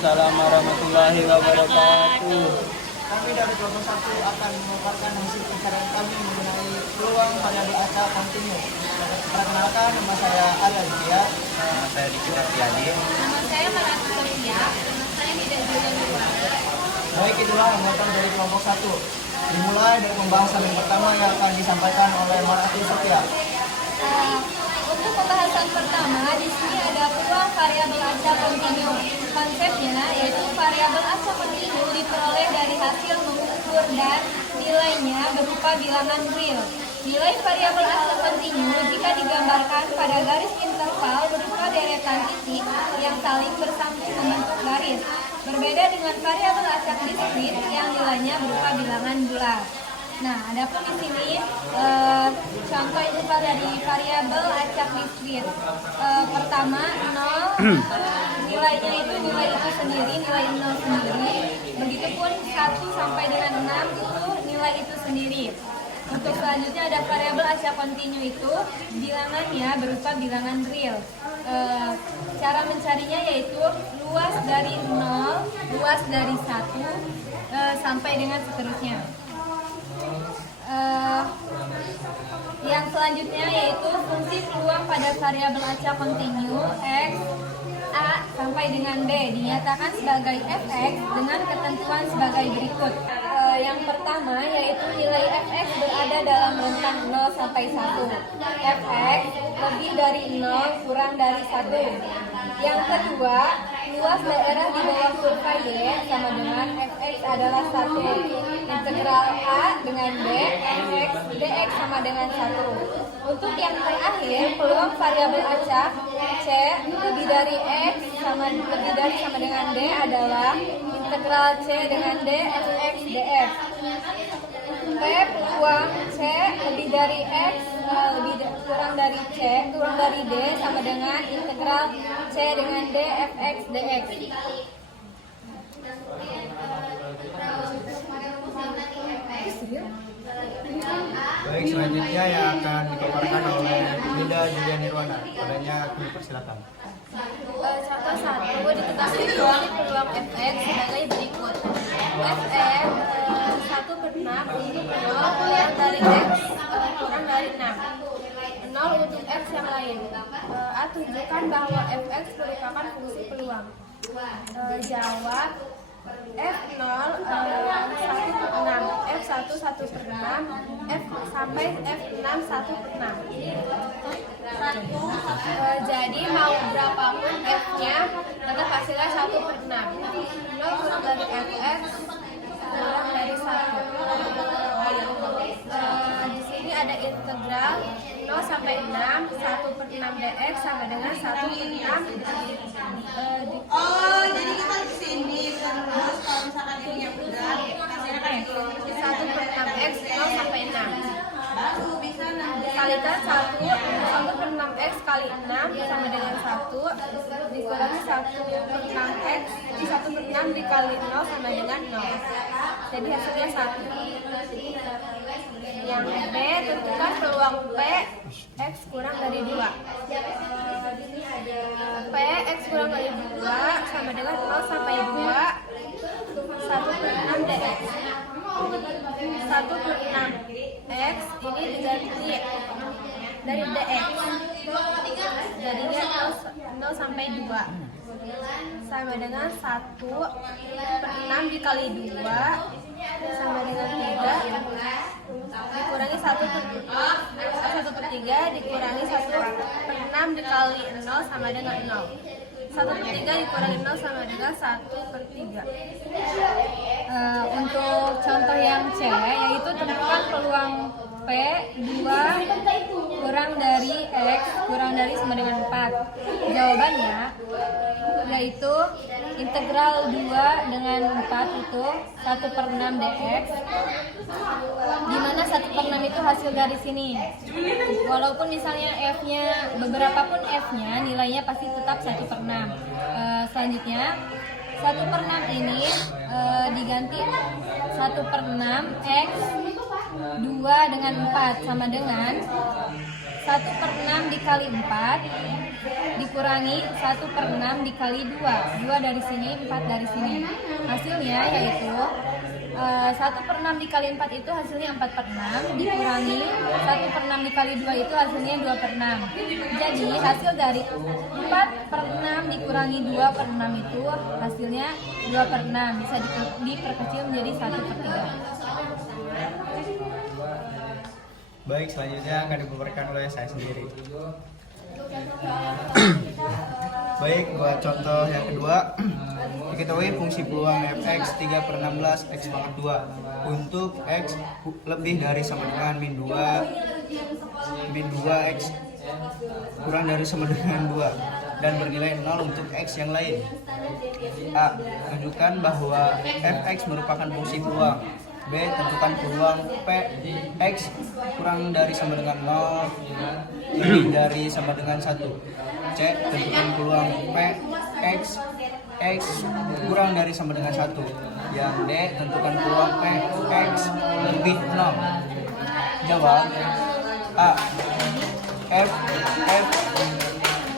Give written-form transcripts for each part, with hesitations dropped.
Waalaikumsalam warahmatullahi wabarakatuh. Kami dari kelompok 1 akan memaparkan hasil pencarian kami mengenai peluang variabel acak kontinu. Perkenalkan, nama saya Alan ya. Nama saya Dikita Priyadi. Nama saya Maratu Sofia. Nama saya Tidak Julian Nurwana. Baik, itulah anggota dari kelompok 1. Dimulai dari pembahasan yang pertama yang akan disampaikan oleh Maratu Sofia. Untuk pembahasan pertama, di sini ada peluang variabel acak kontinu. Konsepnya yaitu variabel acak kontinu diperoleh dari hasil mengukur dan nilainya berupa bilangan real. Nilai variabel acak kontinu jika digambarkan pada garis interval berupa deretan titik yang saling bersambung membentuk garis. Berbeda dengan variabel acak diskrit yang nilainya berupa bilangan bulat. Nah, adapun di sini contoh interval dari variabel acak diskrit. Pertama 0, nilainya itu nilai itu sendiri, nilai 0 sendiri. Begitupun 1 sampai dengan 6 itu nilai itu sendiri. Untuk selanjutnya ada variabel acak kontinu itu bilangannya berupa bilangan real. Cara mencarinya yaitu luas dari 0, luas dari 1 sampai dengan seterusnya. Yang selanjutnya yaitu fungsi peluang pada variabel acak kontinu x a sampai dengan b dinyatakan sebagai fx dengan ketentuan sebagai berikut. Yang pertama yaitu nilai fx berada dalam rentang 0 sampai 1. Fx lebih dari 0 kurang dari 1. Yang kedua, luas daerah di bawah kurva y sama dengan fx adalah 1. Integral a dengan b, fx dx sama dengan 1. Untuk yang terakhir, peluang variabel acak c lebih dari x sama dengan d adalah integral c dengan d fx dx. P peluang c lebih dari x kurang dari d sama dengan integral c dengan d fx dx. Baik, selanjutnya yang akan dipaparkan oleh Linda Julian Nurwana. Padanya kami persilakan. Contoh 1 diketahui peluang fx sebagai berikut. Fx 1/6 untuk 0 kurang dari x kurang dari 6. 0 untuk x yang lain. A tunjukkan bahwa fx merupakan fungsi peluang. Jawab F0 1/6, F1 1/6, F sampai F6 1/6. Jadi mau berapapun F-nya tetap hasilnya 1/6. 0 kurang dari Fx kurang dari 1. Di sini ada integral 0 sampai 6, 1/6 dx sama dengan 1/6 jadi kita di sini terus kalau misalkan ini yang benar hasilnya kan 1/6 x 0 sampai 6. baru bisa nanti Kalikan 1/6x kali 6 sama dengan 1 dikurangi 1/6x 1/6 dikali 0 sama dengan 0. Jadi hasilnya 1. Yang B, tentukan peluang P x kurang dari 2. P x kurang dari 2 sama dengan 0 sampai 2 1/6 dx. 1/6 x ini diganti dari dx, jadinya 0 sampai 2 sama dengan 1/6 dikali 2 sama dengan 3 dikurangi 1/3 dikurangi 1/6 dikali 0 sama dengan 0. 1/3 dikurangi 0 sama dengan 1/3. Untuk contoh yang C yaitu tentukan peluang P 2 kurang dari X kurang dari sama dengan 4. Jawabannya yaitu integral 2 dengan 4 itu 1/6 dx, dimana 1/6 itu hasil dari sini. Walaupun misalnya f-nya, beberapa pun f-nya nilainya pasti tetap 1/6. Selanjutnya 1/6 ini diganti 1/6 x 2 dengan 4 sama dengan 1/6 dikali 4 dikurangi 1/6 dikali 2. 2 dari sini, 4 dari sini. Hasilnya yaitu 1/6 dikali 4 itu hasilnya 4/6, dikurangi 1/6 dikali 2 itu hasilnya 2/6. Jadi hasil dari 4/6 dikurangi 2/6 itu hasilnya 2/6. Bisa diperkecil menjadi 1/3. Baik, selanjutnya akan dipaparkan oleh saya sendiri. Baik, buat contoh yang kedua, diketahui fungsi peluang fx 3/16 x pangkat 2 untuk x lebih dari sama dengan min 2 x kurang dari sama dengan 2 dan bernilai 0 untuk x yang lain. A. Tunjukkan bahwa fx merupakan fungsi peluang. B. Tentukan peluang p x kurang dari sama dengan 0 lebih dari sama dengan 1. C. Tentukan peluang p x kurang dari sama dengan 1. Yang D. Tentukan peluang p x lebih 0. Jawab. A.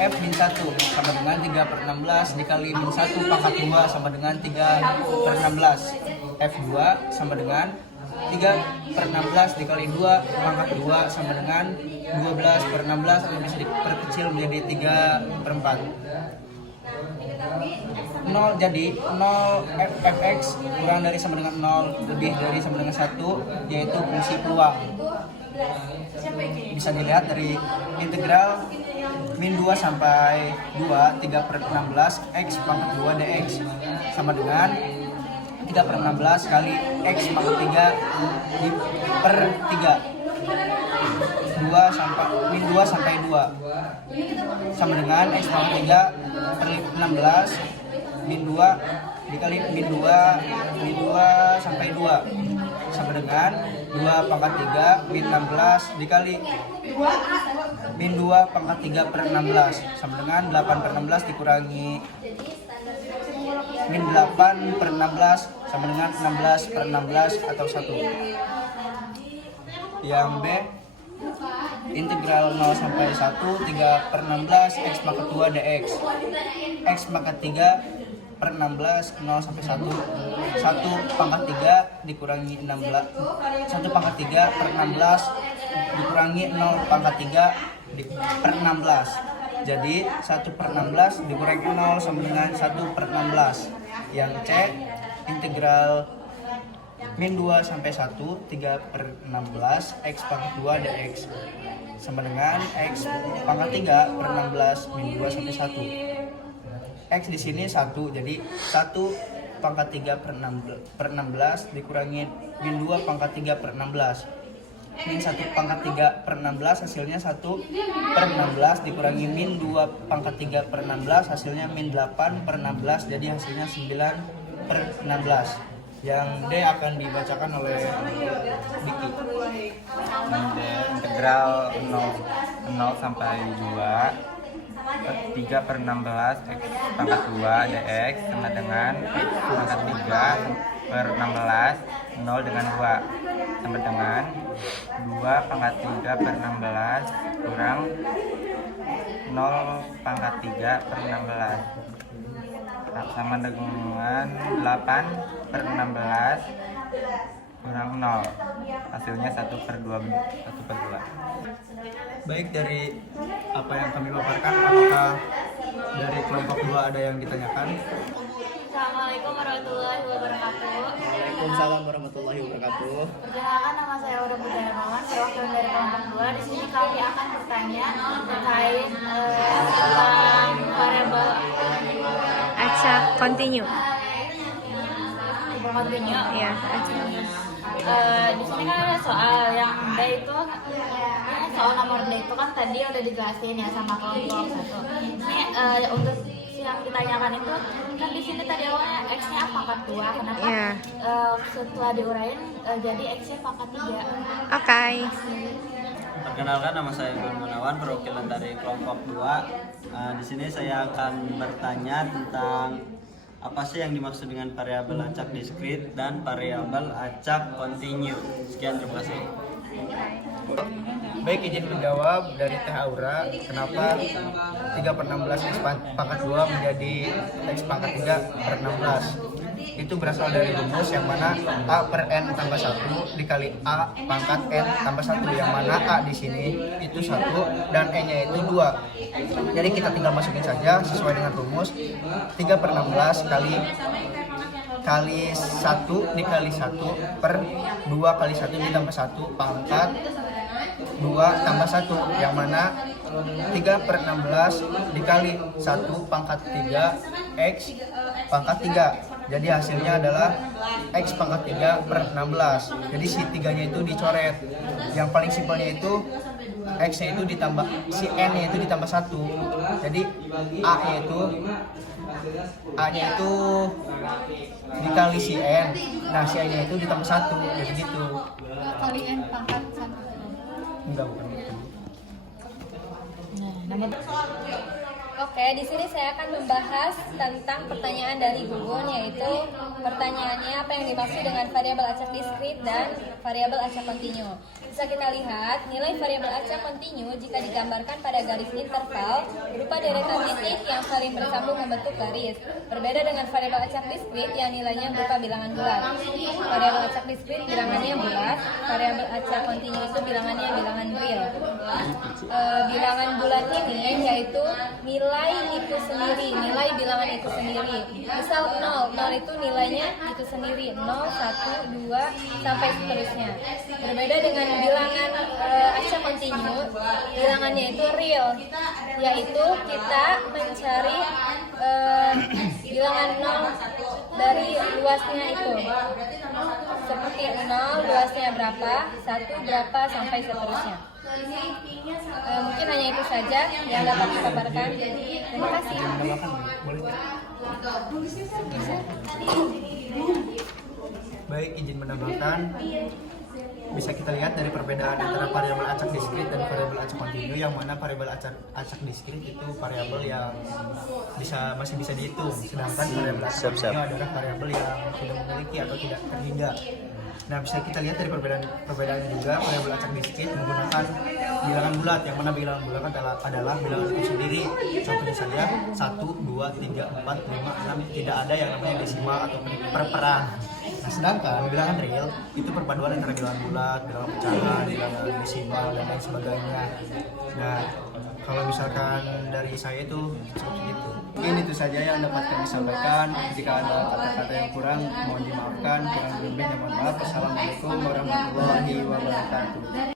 F min 1 sama dengan 3/16 dikali min 1 pangkat 2 sama dengan 3/16. F2 sama dengan 3/16 dikali 2 pangkat 2 sama dengan 12/16 atau bisa diperkecil menjadi 3/4. 0 jadi 0 fx kurang dari sama dengan 0 lebih dari sama dengan 1 yaitu fungsi peluang. Bisa dilihat dari integral min 2 sampai 2 3/16 x pangkat 2 dx sama dengan 3/16 kali x pangkat 3 per 3 2 sampai min 2 sampai 2 sama dengan x pangkat 3 per 16 min 2 dikali min 2 sampai 2 sama dengan 2 pangkat 3 min 16 dikali min 2 pangkat 3 per 16 sama dengan 8/16 dikurangi min 8 per 16 sama dengan 16 per 16 atau 1. Yang B, integral 0 sampai 1 3/16 x pangkat 2 dx x pangkat 3 per 16 0 sampai 1 1 pangkat 3 dikurangi 16 1 pangkat 3 per 16 dikurangi 0 pangkat 3 per 16. Jadi 1/16 dikurangi 0 sama dengan 1/16. Yang C, integral min 2 sampai 1 3/16 x pangkat 2 dx sama dengan x pangkat 3 per 16 min 2 sampai 1. X di sini 1, jadi 1 pangkat 3 per 16 dikurangi min 2 pangkat 3 per 16. Min 1 pangkat 3 per 16 hasilnya 1 per 16 dikurangi min 2 pangkat 3 per 16 hasilnya min 8 per 16 jadi hasilnya 9 per 16. Yang D akan dibacakan oleh Diki. Integral 0 sampai 2 3/16 x pangkat 2 dx sama dengan x pangkat 3 per 16 0 dengan 2 sama dengan 2 pangkat 3 per 16 kurang 0 pangkat 3 per 16 sama dengan 8 per 16 kurang 0 hasilnya 1/2. Baik, dari apa yang kami paparkan, apakah dari kelompok 2 ada yang ditanyakan? Assalamualaikum warahmatullahi wabarakatuh. Waalaikumsalam warahmatullahi wabarakatuh. Perkenalkan, nama saya Aura Budaya Mawan, saya wakil dari kelompok 2. Di sini kami akan bertanya terkait tentang variabel acak kontinu. kontinu. Ya, acak. Di sini kan ada soal yang D itu, soal nomor D itu kan tadi udah dijelasin ya sama kelompok 1. Ini untuk yang ditanyakan itu kan di sini tadi awalnya x-nya pangkat 2, kenapa setelah diuraiin jadi x-nya pangkat 3? Oke. Perkenalkan, nama saya Iwan Gunawan, perwakilan dari kelompok 2. Di sini saya akan bertanya tentang apa sih yang dimaksud dengan variabel acak diskrit dan variabel acak kontinu. Sekian, terima kasih. Baik, izin menjawab dari Teh Aura, kenapa 3/16 X pangkat 2 menjadi X pangkat 3/16? Itu berasal dari rumus yang mana A per N tambah 1 dikali A pangkat N tambah 1, yang mana A di sini itu 1 dan N-nya itu 2. Jadi kita tinggal masukin saja sesuai dengan rumus 3/16 kali 1 dikali 1 per 2 kali 1 ditambah 1 pangkat 2 tambah 1, yang mana 3/16 dikali 1 pangkat 3 X pangkat 3. Jadi hasilnya adalah X pangkat 3/16. Jadi si 3-nya itu dicoret. Yang paling simpelnya itu X-nya itu ditambah, si N-nya itu ditambah 1. Jadi A-nya itu dikali si N. Nah, si N-nya itu ditambah 1. Jadi gitu. Kali N pangkat 1. Enggak, bukan gitu. Oke, di sini saya akan membahas tentang pertanyaan dari Gugun, yaitu pertanyaannya apa yang dimaksud dengan variabel acak diskrit dan variabel acak kontinu. Bisa kita lihat, nilai variabel acak kontinu jika digambarkan pada garis interval berupa deretan titik yang saling bersambung membentuk garis. Berbeda dengan variabel acak diskrit yang nilainya berupa bilangan bulat. Variabel acak diskrit bilangannya bulat, variabel acak kontinu itu bilangannya bilangan real. Bilangan bulat ini yaitu nilai itu sendiri, nilai bilangan itu sendiri. Misal 0 itu nilainya itu sendiri, 0, 1, 2, sampai seterusnya. Berbeda dengan bilangan acak kontinu, bilangannya itu real, yaitu kita mencari bilangan 0 dari luasnya itu. Seperti 0, luasnya berapa, 1 berapa, sampai seterusnya. Mungkin hanya itu saja yang dapat dipaparkan. Terima kasih. Baik, izin menambahkan, bisa kita lihat dari perbedaan antara variabel acak diskrit dan variabel acak kontinu, yang mana variabel acak diskrit itu variabel yang masih bisa dihitung, sedangkan variabel acak kontinu adalah variabel yang tidak memiliki atau tidak terhingga. Nah, bisa kita lihat dari perbedaan juga variabel acak diskrit menggunakan bilangan bulat, yang mana bilangan bulat adalah bilangan itu sendiri. Contohnya saja 1, 2, 3, 4, 5, 6, tidak ada yang namanya desimal atau perperan. Nah, sedangkan bilangan real itu perpaduan antara bilangan bulat, bilangan pecahan, bilangan desimal, dan lain sebagainya. Nah, kalau misalkan dari saya itu seperti itu. Mungkin itu saja yang dapat kami sampaikan. Jika ada kata-kata yang kurang, mohon dimaafkan. Kurang lebihnya mohon maaf. Assalamualaikum warahmatullahi wabarakatuh.